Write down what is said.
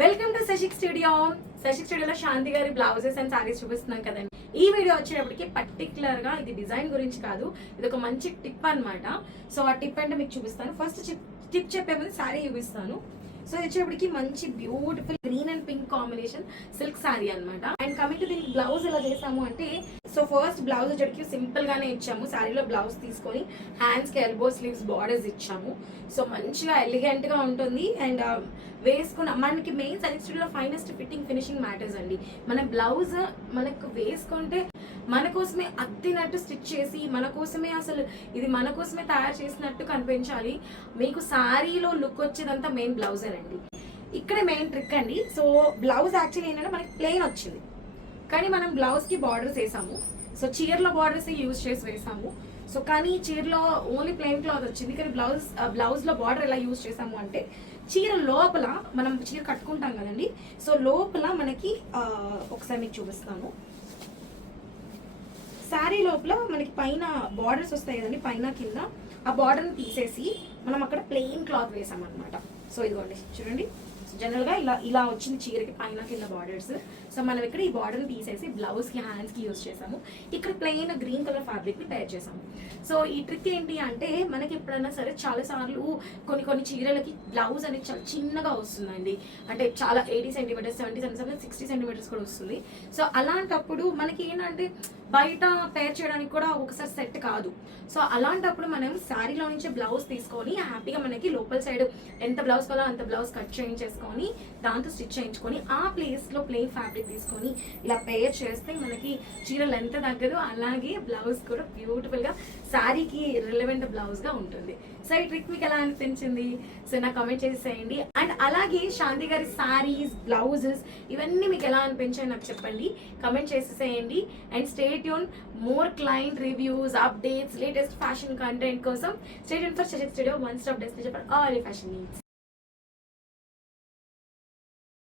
Welcome to Shashik studio. Shashik స్టూడియోలో శాంతి గారి blouses and saris చూపిస్తున్నాం కదండి. ఈ వీడియో వచ్చేటప్పటికి పర్టికులర్ గా ఇది డిజైన్ గురించి కాదు, ఇది ఒక మంచి టిప్ అన్నమాట. సో ఆ టిప్ అంటే మీకు చూపిస్తాను. ఫస్ట్ టిప్ చెప్పే ముందు సారీ చూపిస్తాను. సో ఇది వచ్చేటప్పటికి మంచి beautiful green and pink combination silk sorry అనమాట. అండ్ కమింగ్ టు దీనికి బ్లౌజ్ ఎలా చేసాము అంటే, సో ఫస్ట్ బ్లౌజ్ వచ్చేటికి సింపుల్ గానే ఇచ్చాము. సారీలో బ్లౌజ్ తీసుకొని హ్యాండ్స్ కి ఎల్బో స్లీవ్స్ బార్డర్స్ ఇచ్చాము. సో మంచిగా ఎలిగెంట్ గా ఉంటుంది. అండ్ వేసుకున్న మనకి మెయిన్ శశిక్ స్టూడియోలో ఫైనెస్ట్ ఫిట్టింగ్ ఫినిషింగ్ మ్యాటర్స్ అండి. మన బ్లౌజ్ మనకు వేసుకుంటే మన కోసమే అద్దినట్టు స్టిచ్ చేసి మన కోసమే అసలు ఇది మన కోసమే తయారు చేసినట్టు కనిపించాలి. మీకు సారీలో లుక్ వచ్చేదంతా మెయిన్ బ్లౌజర్ అండి. ఇక్కడ మెయిన్ ట్రిక్ అండి. సో బ్లౌజ్ యాక్చువల్లీ ఏంటంటే మనకి ప్లెయిన్ వచ్చింది, కానీ మనం బ్లౌజ్ కి బార్డర్స్ వేసాము. సో చీరలో బార్డర్స్ యూజ్ చేసి వేసాము. సో కానీ చీరలో ఓన్లీ ప్లెయిన్ క్లాత్ వచ్చింది, కానీ బ్లౌజ్ లో బార్డర్ ఎలా యూజ్ చేసాము అంటే, చీర లోపల మనం చీర కట్టుకుంటాం కదండి. సో లోపల మనకి ఒకసారి మీకు చూపిస్తాను. శారీ లోపల మనకి పైన బార్డర్స్ వస్తాయి కదండి, పైన కింద ఆ బార్డర్ని తీసేసి మనం అక్కడ ప్లెయిన్ క్లాత్ వేసాం అనమాట. సో ఇదిగోండి చూడండి, జనరల్ గా ఇలా వచ్చింది చీరకి పైన కింద బార్డర్స్. సో మనం ఇక్కడ ఈ బార్డర్ ని తీసేసి బ్లౌజ్ కి హ్యాండ్స్ కి యూజ్ చేసాము. ఇక్కడ ప్లెయిన్ గ్రీన్ కలర్ ఫ్యాబ్రిక్ ని పేర్ చేసాము. సో ఈ ట్రిక్ ఏంటి అంటే, మనకి ఎప్పుడైనా సరే చాలా సార్లు కొన్ని చీరలకి బ్లౌజ్ అనేది చాలా చిన్నగా వస్తుందండి. అంటే చాలా 80 సెంటీమీటర్స్ 70 సెంటీమీటర్స్ 60 సెంటీమీటర్స్ కూడా వస్తుంది. సో అలాంటప్పుడు మనకి ఏంటంటే బయట పేర్ చేయడానికి కూడా ఒకసారి సెట్ కాదు. సో అలాంటప్పుడు మనం శారీలో నుంచి బ్లౌజ్ తీసుకొని హ్యాపీగా మనకి లోపల సైడ్ ఎంత బ్లౌజ్ కావాలో అంత బ్లౌజ్ కట్ చేయించేసుకొని దాంతో స్టిచ్ చేయించుకొని ఆ ప్లేస్ లో ప్లెయిన్ ఫ్యాబ్రిక్ తీసుకొని ఇలా పేర్ చేస్తే మనకి చీర లెంత్ తగ్గదు, అలాగే బ్లౌజ్ కూడా బ్యూటిఫుల్ గా శారీకి రిలవెంట్ బ్లౌజ్ గా ఉంటుంది. సో ఈ ట్రిక్ మీకు ఎలా అనిపించింది? సో నాకు కామెంట్ చేసేయండి. అండ్ అలాగే శాంతి గారి శారీస్, బ్లౌజెస్ ఇవన్నీ మీకు ఎలా అనిపించాయి నాకు చెప్పండి, కమెంట్ చేసేసేయండి. And stay tune more client reviews, updates, latest fashion content కోసం stay tune for Shashik studio, one stop destination for all fashion needs.